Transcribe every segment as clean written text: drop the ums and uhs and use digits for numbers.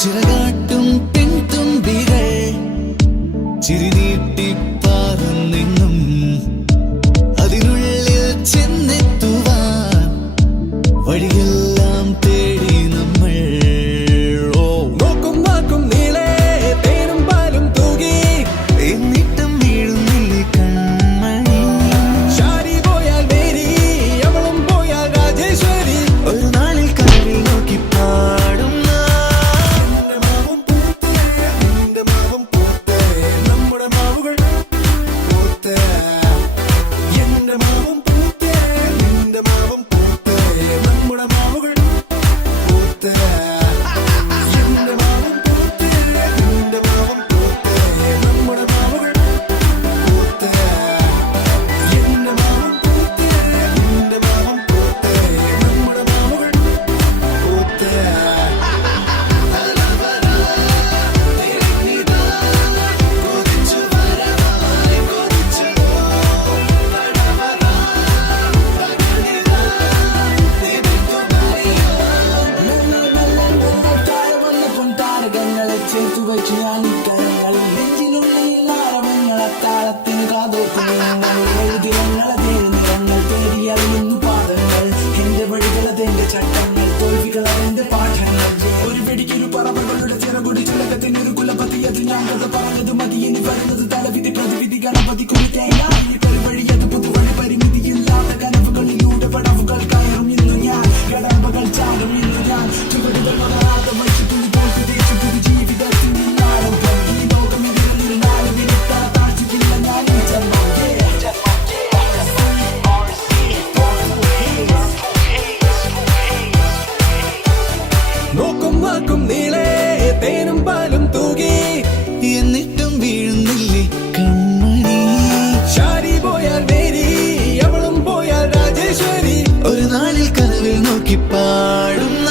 ചിറകാട്ടും പെൺതുമ്പികൾ ചിരിനീട്ടി പറന്നെങ്ങും അതിനുള്ളിൽ ചെന്നെത്തുവാൻ വഴിയെല്ലാം തേടി നമ്മൾ നോക്കും വാക്കും നീളെ തേനും പാലും തൂകി എന്നിട്ടും വീഴുന്നില്ലേ കൺമണി ശാരി പോയാൽ മേരി അവളും പോയാൽ രാജേശ്വരി ഒരു നാളിൽ കണ്ണിൽ നോക്കി പാടും താളത്തിന് കാതോക്കുന്നു എഴുതിരങ്ങളെ തേടിയറിയുന്നു പാദങ്ങൾ എന്റെ വഴികളതെന്റെ ചട്ടങ്ങൾ തോൽവികളതെന്റെ പാഠങ്ങൾ ഒരു വെടിക്കൊരു പറവകളുടെ ചിറപൊടി ചുലകത്തിനൊരു കുലപതി അത് ഞാൻ പറഞ്ഞത് മതി ഇനി വരുന്നത് തലവിധി പ്രതിവിധി ഗണപതിക്കൊരു തേങ്ങ വഴി അത് പുതുവഴി പരിമിതിയില്ലാത്ത കനവുകളിലൂടെ പടവുകൾ കയറും ഇന്നു ഞാൻ കടമ്പകൾ ചാടും ഇന്നു ഞാൻ ചുവടുകൾ വളരാതെ വഴി തുണി പോൽ ദേശ പുതു ജീവിതത്തിൽ നിന്നാടും ഈ ലോകം ഇതിൽ നാളും നോക്കും വാക്കും നീളെ തേനും പാലും തൂകി എന്നിട്ടും വീഴുന്നില്ലേ കൺമണി ശാരി പോയാൽ മേരി അവളും പോയാൽ രാജേശ്വരി ഒരു നാളിൽ കനവിൽ നോക്കി പാടുന്ന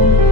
Yeah.